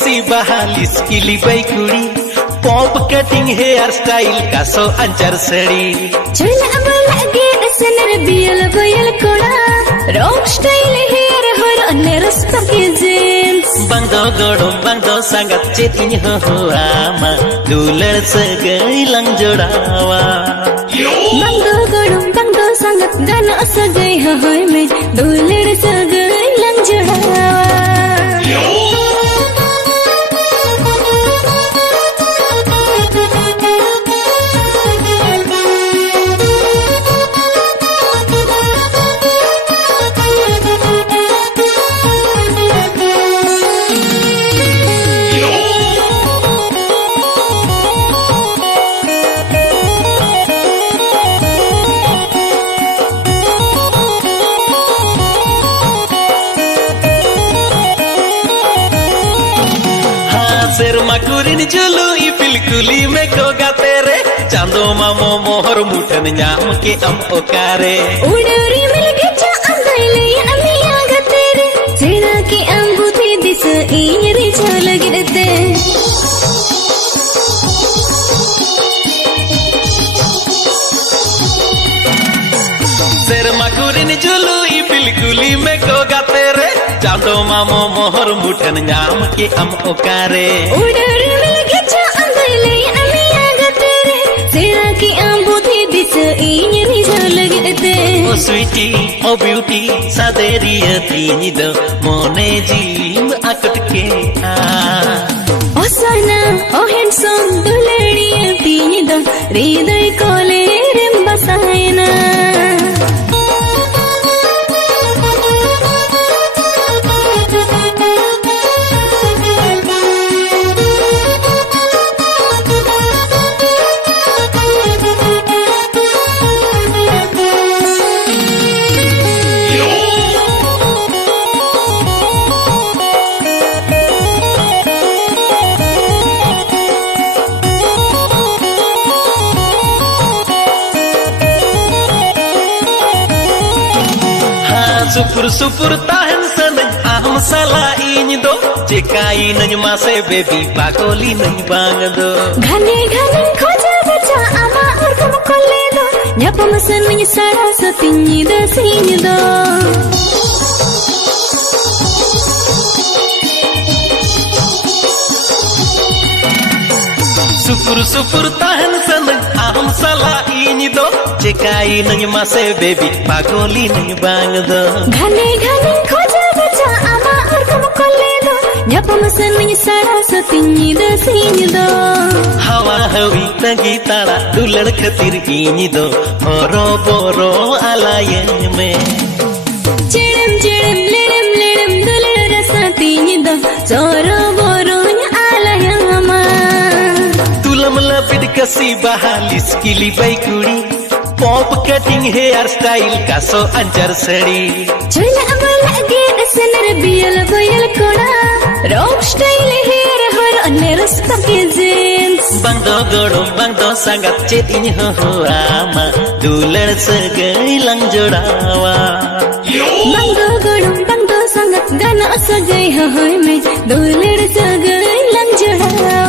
kesi bahalis kili baik kuri pop cutting hair style kaso anjar seri chula abalage asanar bial boyal koda rock style hair hor neros pake jeans bang do sangat cetin ho ama dular segai lang jodawa bang do sangat gana sagai hoy me dular segai lang jodawa serma kurin julu ipil kuli me ko gatere chando mamo mohor mutan nyam ke am okare udari milge cha andaile amiya gatere sena ki ambuthi dis iri chalagidte serma kurin julu ipil kuli me ko gatere chando mamo mohor mutan nyam ke am okare udari milge cha andaile amiya gatere sena ki ambuthi dis iri chalagidte oh sweetie oh beauty saderiya tini do mone jeev akatke oh sana oh handsome duladiya tini do hriday kole remba sahena Supur tahan seneng aham salah ini do cekai nanya mase baby pakoli nanya bang do घने खोजा बचा ama urkam kolle do nyapa masan nanya sara satinyi do sinyi do Supur tahan seneng aham salah ini do cekai nanya mase baby pakoli nanya bang do घने खोजा बचा ama urkam kolle do nyapa masan nanya sara satinyi do sinyi do hawa hawi nagi tara dular khatir ini do horo boro alayan me chidam ledam dular rasa tinyi do choro boro alayan ma tulam lapid kasi bahalis kili baik kuri pop cutting hair style kaso anjar seri chula abalage asanar bial boyal koda rock style hair hor neros pake jeans bang do sangat cetin ho ama dular segai lang jodawa bang do sangat gana sagai hoy me dular segai lang jodawa